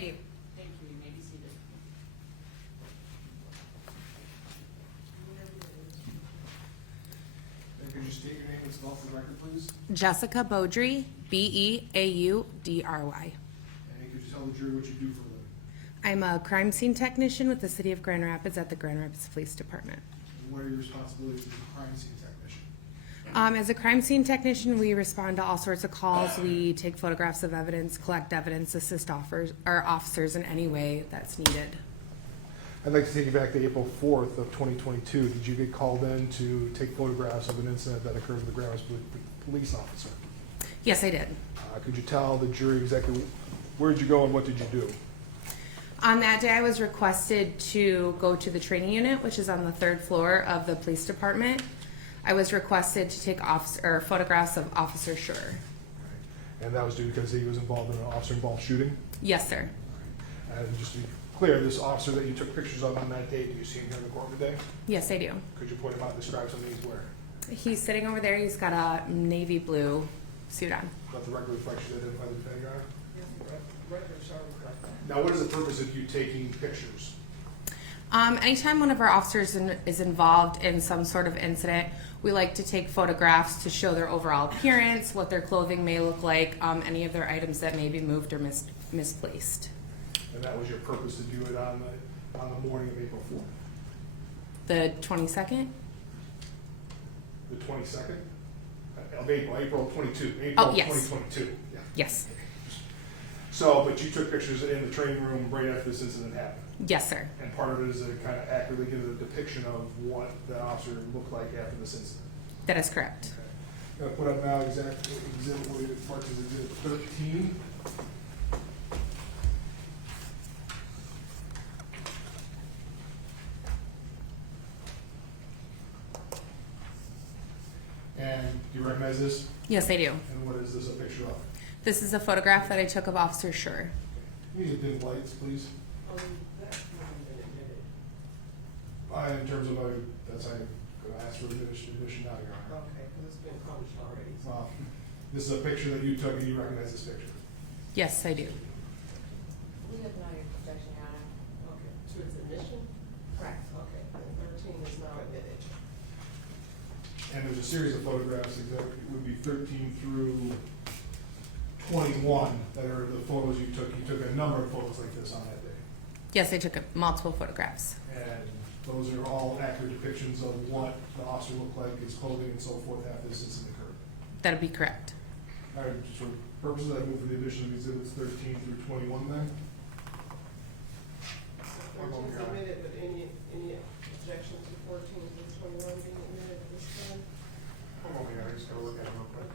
do. Thank you. You may be seated. And could you state your name and spell for the record, please? Jessica Beaudry, Beaudry. And could you tell the jury what you do for a living? I'm a crime scene technician with the City of Grand Rapids at the Grand Rapids Police Department. And what are your responsibilities as a crime scene technician? As a crime scene technician, we respond to all sorts of calls. We take photographs of evidence, collect evidence, assist officers in any way that's needed. I'd like to take you back to April 4th of 2022. Did you get called in to take photographs of an incident that occurred with the Grand Rapids police officer? Yes, I did. Could you tell the jury exactly where did you go and what did you do? On that day, I was requested to go to the training unit, which is on the 3rd floor of the police department. I was requested to take photographs of Officer Schurr. And that was due because he was involved in an officer-involved shooting? Yes, sir. And just to be clear, this officer that you took pictures of on that date, do you see him here in the court today? Yes, I do. Could you point him out and describe something he's wearing? He's sitting over there. He's got a navy blue suit on. Let the record reflect you identify the defendant, Your Honor? Now, what is the purpose of you taking pictures? Anytime one of our officers is involved in some sort of incident, we like to take photographs to show their overall appearance, what their clothing may look like, any of their items that may be moved or misplaced. And that was your purpose to do it on the morning of April 4th? The 22nd? The 22nd? Of April 22, April Oh, yes. 2022. Yeah. Yes. So, but you took pictures in the training room right after this incident happened? Yes, sir. And part of it is to kind of accurately give a depiction of what the officer looked like after this incident? That is correct. I'm going to put up now exactly exhibit what it marked as exhibit 13. And do you recognize this? Yes, I do. And what is this a picture of? This is a photograph that I took of Officer Schurr. These are dim lights, please. In terms of, that's how I'm going to ask for admission now, Your Honor. Okay, because it's been published already. Well, this is a picture that you took and you recognize this picture. Yes, I do. We have not your protection, Your Honor. Okay, to its admission? Correct. Okay, and 13 is now admitted. And there's a series of photographs, it would be 13 through 21 that are the photos you took. You took a number of photos like this on that day. Yes, I took multiple photographs. And those are all accurate depictions of what the officer looked like, his clothing and so forth after this incident occurred. That'll be correct. All right, just for purposes, I move for the addition of exhibits 13 through 21 then. 14 is admitted, but any objection to 14 through 21 being admitted at this time? Hold on, I just gotta look at them real quick.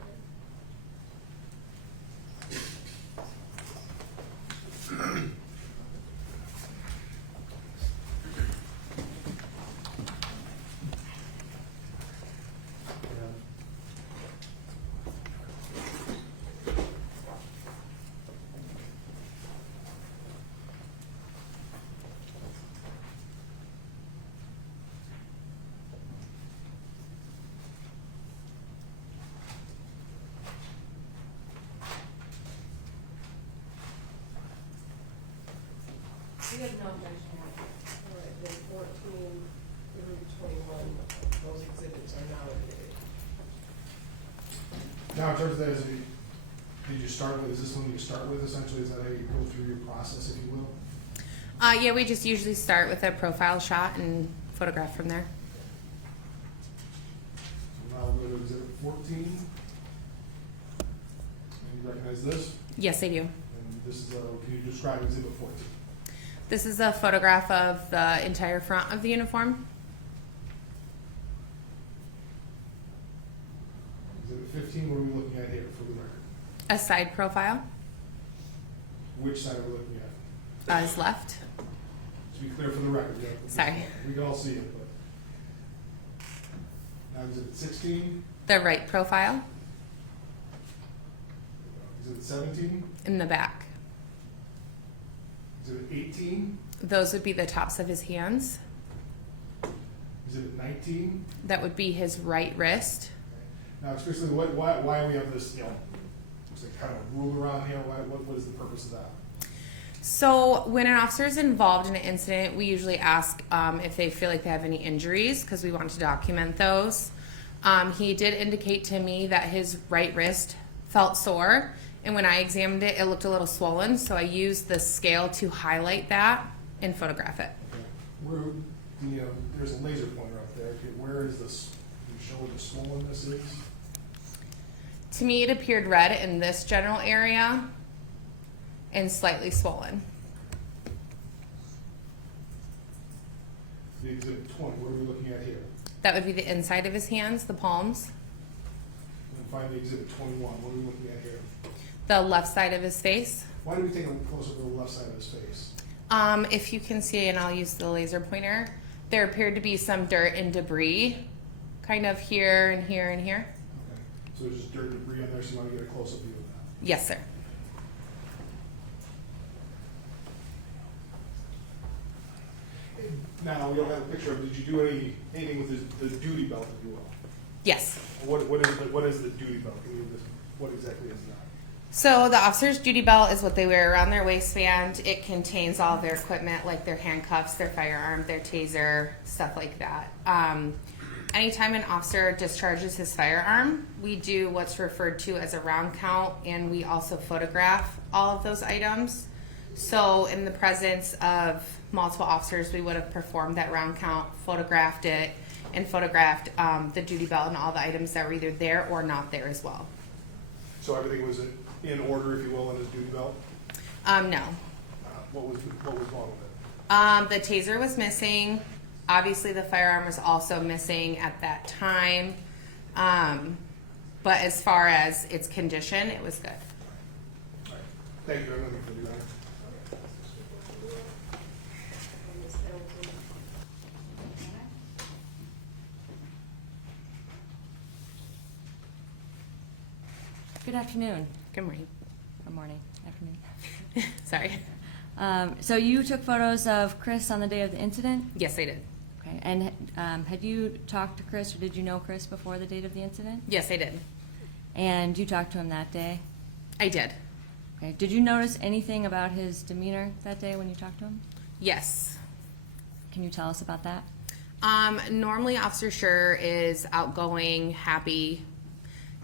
We have no objection, Your Honor. All right, then 14 through 21, those exhibits are now admitted. Now, in terms of that, did you start with, is this one you start with essentially? Is that how you go through your process, if you will? Yeah, we just usually start with a profile shot and photograph from there. So now we'll go to exhibit 14. And you recognize this? Yes, I do. And this is, can you describe exhibit 14? This is a photograph of the entire front of the uniform. Exhibit 15, what are we looking at here for the record? A side profile. Which side are we looking at? His left. To be clear for the record, yeah. Sorry. We can all see it, but. Now exhibit 16, The right profile exhibit 17, in the back. exhibit 18, Those would be the tops of his hands. exhibit 19. That would be his right wrist. Now, especially why we have this, looks like kind of rule around here, what is the purpose of that? So when an officer is involved in an incident, we usually ask if they feel like they have any injuries because we want to document those. He did indicate to me that his right wrist felt sore, and when I examined it, it looked a little swollen, so I used the scale to highlight that and photograph it. Okay. Where, there's a laser pointer up there. Okay, where is this? Can you show where the swollenness is? To me, it appeared red in this general area and slightly swollen. The exhibit 20, what are we looking at here? That would be the inside of his hands, the palms, And finally, exhibit 21, what are we looking at here? the left side of his face. Why do we take a close up of the left side of his face? If you can see, and I'll use the laser pointer, there appeared to be some dirt and debris kind of here and here and here. Okay. So there's just dirt and debris on there, so you want to get a close up view of that. Yes, sir. Now, we don't have a picture of, did you do anything with the duty belt, if you will? Yes. What is the duty belt? What exactly is that? So the officer's duty belt is what they wear around their waistband. It contains all of their equipment, like their handcuffs, their firearm, their taser, stuff like that. Anytime an officer discharges his firearm, we do what's referred to as a round count, and we also photograph all of those items. So in the presence of multiple officers, we would have performed that round count, photographed it, and photographed the duty belt and all the items that were either there or not there as well. So everything was in order, if you will, in his duty belt? No. What was wrong with it? The taser was missing. Obviously, the firearm was also missing at that time. But as far as its condition, it was good. All right. Thank you. I'm looking for you, Your Honor. Good afternoon. Good morning. Good morning. Afternoon. Sorry. So you took photos of Chris on the day of the incident? Yes, I did. Okay. And had you talked to Chris, or did you know Chris before the date of the incident? Yes, I did. And you talked to him that day? I did. Okay. Did you notice anything about his demeanor that day when you talked to him? Yes. Can you tell us about that? Normally, Officer Schurr is outgoing, happy,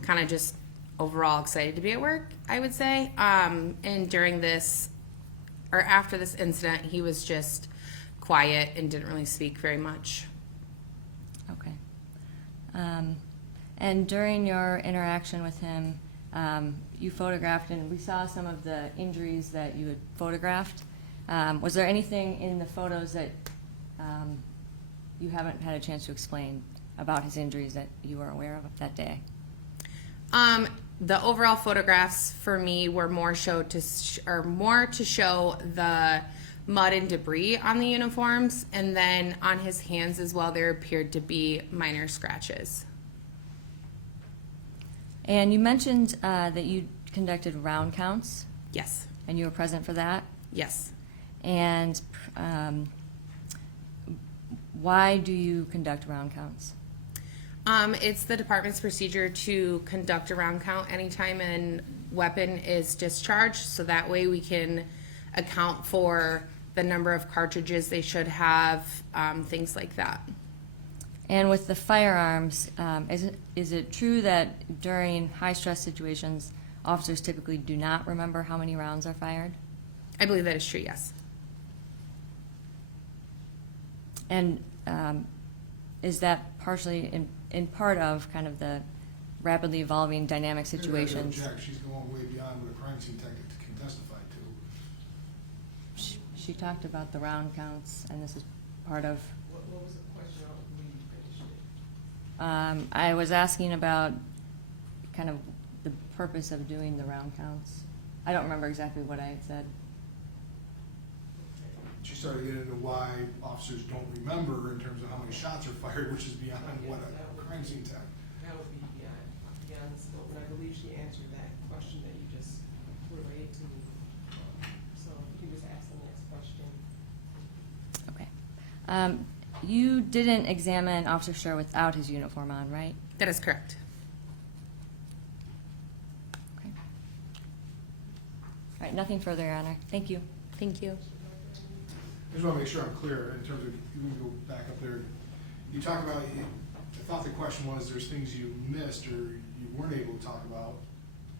kind of just overall excited to be at work, I would say. And during this, or after this incident, he was just quiet and didn't really speak very much. Okay. And during your interaction with him, you photographed, and we saw some of the injuries that you had photographed. Was there anything in the photos that you haven't had a chance to explain about his injuries that you were aware of that day? The overall photographs for me were more to show the mud and debris on the uniforms, and then on his hands as well, there appeared to be minor scratches. And you mentioned that you conducted round counts, Yes. and you were present for that. Yes. And why do you conduct round counts? It's the department's procedure to conduct a round count anytime a weapon is discharged, so that way we can account for the number of cartridges they should have, things like that. And with the firearms, is it true that during high-stress situations, officers typically do not remember how many rounds are fired? I believe that is true, yes. And is that partially in part of kind of the rapidly evolving dynamic situations? She's going way beyond what a crime scene tactic can testify to. She talked about the round counts, and this is part of. What was the question? I don't believe you finished it. I was asking about kind of the purpose of doing the round counts. I don't remember exactly what I had said. She started getting into why officers don't remember in terms of how many shots are fired, which is beyond what a crime scene tactic. That would be beyond the scope, and I believe she answered that question that you just relayed to me. So he was asking the next question. Okay. You didn't examine Officer Schurr without his uniform on, right? That is correct. Okay. All right, nothing further, Your Honor. Thank you. Thank you. I just want to make sure I'm clear in terms of, you can go back up there. You talk about, I thought the question was, there's things you missed or you weren't able to talk about.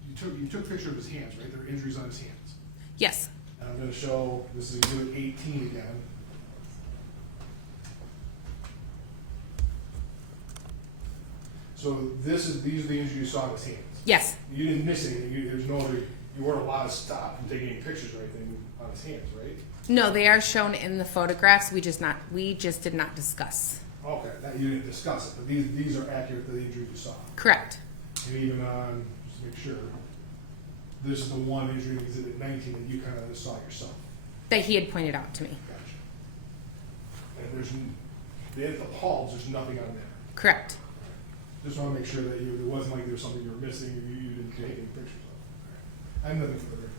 You took a picture of his hands, right? There are injuries on his hands. Yes. And I'm gonna show, this is exhibit 18 again. So these are the injuries you saw on his hands. Yes. You didn't miss anything, you weren't allowed to stop and take any pictures or anything on his hands, right? No, they are shown in the photographs. We just did not discuss. Okay, that you didn't discuss it, but these are accurate to the injuries you saw. Correct. And even on, just to make sure, this is the one injury in exhibit 19 that you kind of saw yourself. That he had pointed out to me. Gotcha. And the palms, there's nothing on there. Correct. Just want to make sure that it wasn't like there was something you were missing or you didn't take any pictures of. All right. I have nothing further.